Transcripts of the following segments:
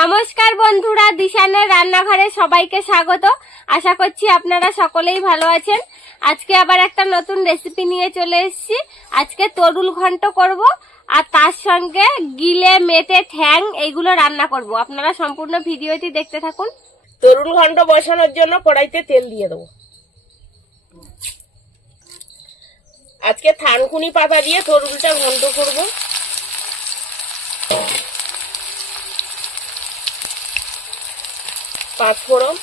নমস্কার বন্ধুরা, দিশানের রান্নাঘরে সবাইকে স্বাগত। আশা করছি আপনারা সকলেই ভালো আছেন। আজকে আবার একটা নতুন রেসিপি নিয়ে চলে এসেছি। আজকে তরুল ঘন্ট করব আর তার সঙ্গে গিলে মেটে ঠ্যাং এইগুলো রান্না করব। আপনারা সম্পূর্ণ ভিডিওটি দেখতে থাকুন। তরুল ঘন্ট বসানোর জন্য কড়াইতে তেল দিয়ে দেবো। আজকে থানকুনি পাতা দিয়ে তরুলটা ঘন্ট করব। পাঁচফোড়ন,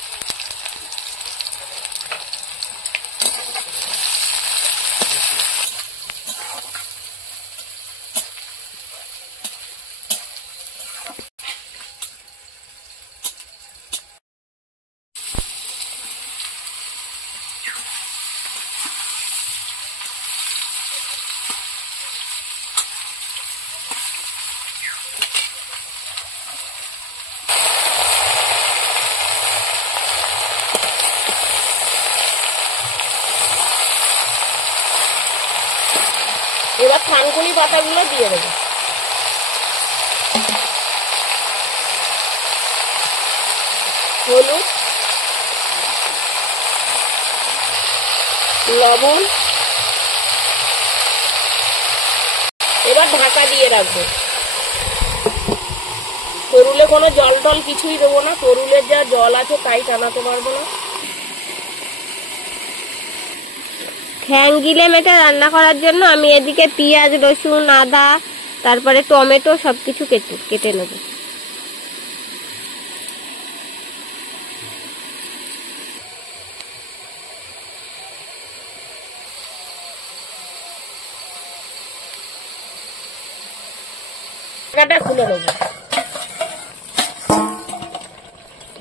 এবার থানকুনি পাতাগুলো দিয়ে দেবো। হলুদ, লবণ, এবার ঢাকা দিয়ে রাখবো। তরুলে কোনো জল টল কিছুই দেবো না, তরুলের যা জল আছে তাই টানাতে পারবো না। ঠ্যাং গিলে মেটে রান্না করার জন্য আমি এদিকে পেঁয়াজ, রসুন, আদা, তারপরে টমেটো সবকিছু কেটে নেব। ঢাকাটা খুলে নেব।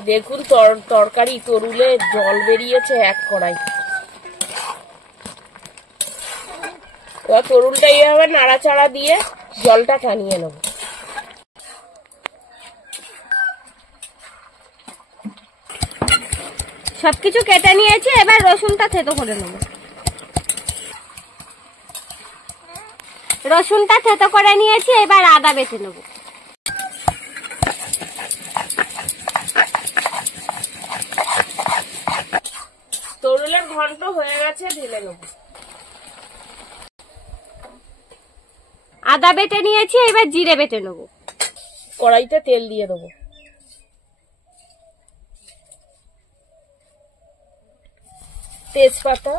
দেখুন তরকারি তরুলে জল বেরিয়েছে এক কড়াই। এবার তরুলটা এইভাবে নাড়াচাড়া দিয়ে জলটা টানিয়ে নেব। সবকিছু কেটে নিয়েছি, এবার রসুনটা থেতো করে নেব। রসুনটা থেতো করে নিয়েছি, এবার আদা বেটে নেব। তরুলের ঘন্ট হয়ে গেছে, ঢেলে নেব। আদা বেটে নিয়েছি, এবার জিরে বেটে নেব। কড়াইতে তেল দিয়ে দেবো। তেজপাতা,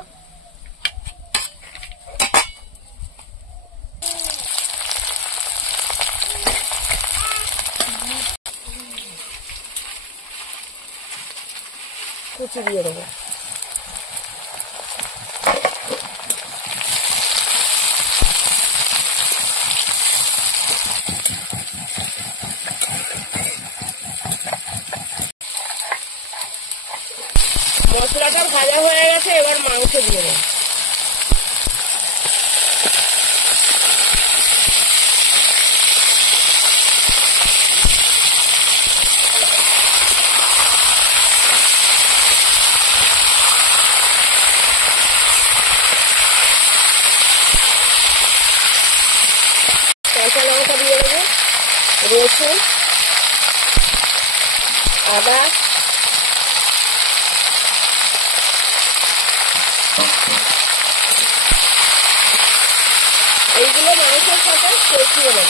কুচি দিয়ে দেবো। মশলাটা ভাজা হয়ে গেছে, এবার মাংস দিয়ে দেবো। কাঁচা লঙ্কা দিয়ে দেবো, রসুন, আদা, এইগুলো মাংসের সাথে কষিয়ে নেব।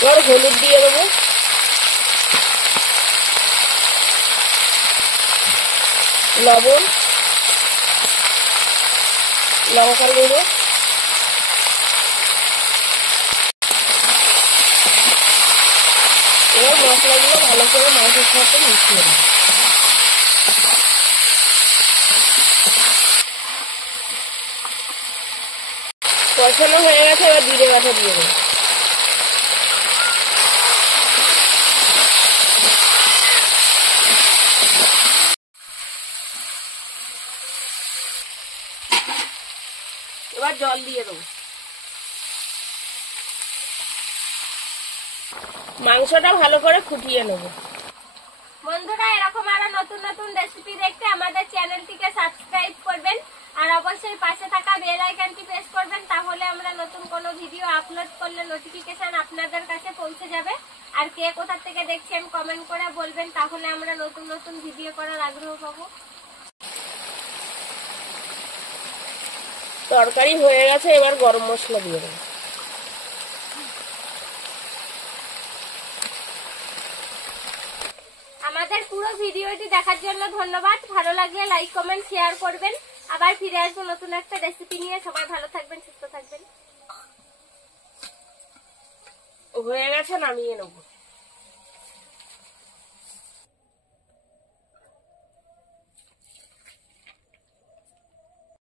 এবার হলুদ দিয়ে দেবো, লবণ, লঙ্কার গুঁড়ো, এবার মশলাগুলো ভালো করে মাংসের সাথে মিশিয়ে দেবো। কষানো হয়ে গেছে, এবার জিরে বাটা দিয়ে দেবো। এবার জল দিয়ে দেবো। মাংসটা ভালো করে ফুটিয়ে নেব। বন্ধুরা, এরকম আরো নতুন নতুন রেসিপি দেখতে আমাদের চ্যানেলটিকে সাবস্ক্রাইব করবেন আর অবশ্যই পাশে থাকা বেল আইকনটি প্রেস করবেন, তাহলে আমরা নতুন কোনো ভিডিও আপলোড করলে নোটিফিকেশন আপনাদের কাছে পৌঁছে যাবে। আর কে কোথা থেকে দেখছেন কমেন্ট করে বলবেন, তাহলে আমরা নতুন নতুন ভিডিও করার আগ্রহ পাবো। তরকারি হয়ে গেছে, এবার গরম মশলা দিয়ে দেবো। আমাদের পুরো ভিডিওটি দেখার জন্য ধন্যবাদ। ভালো লাগলে লাইক কমেন্ট শেয়ার করবেন। আবার ফিরে আসবো নতুন একটা রেসিপি নিয়ে। সবাই ভালো থাকবেন, সুস্থ থাকবেন। হয়ে গেছে, নামিয়ে নেবো।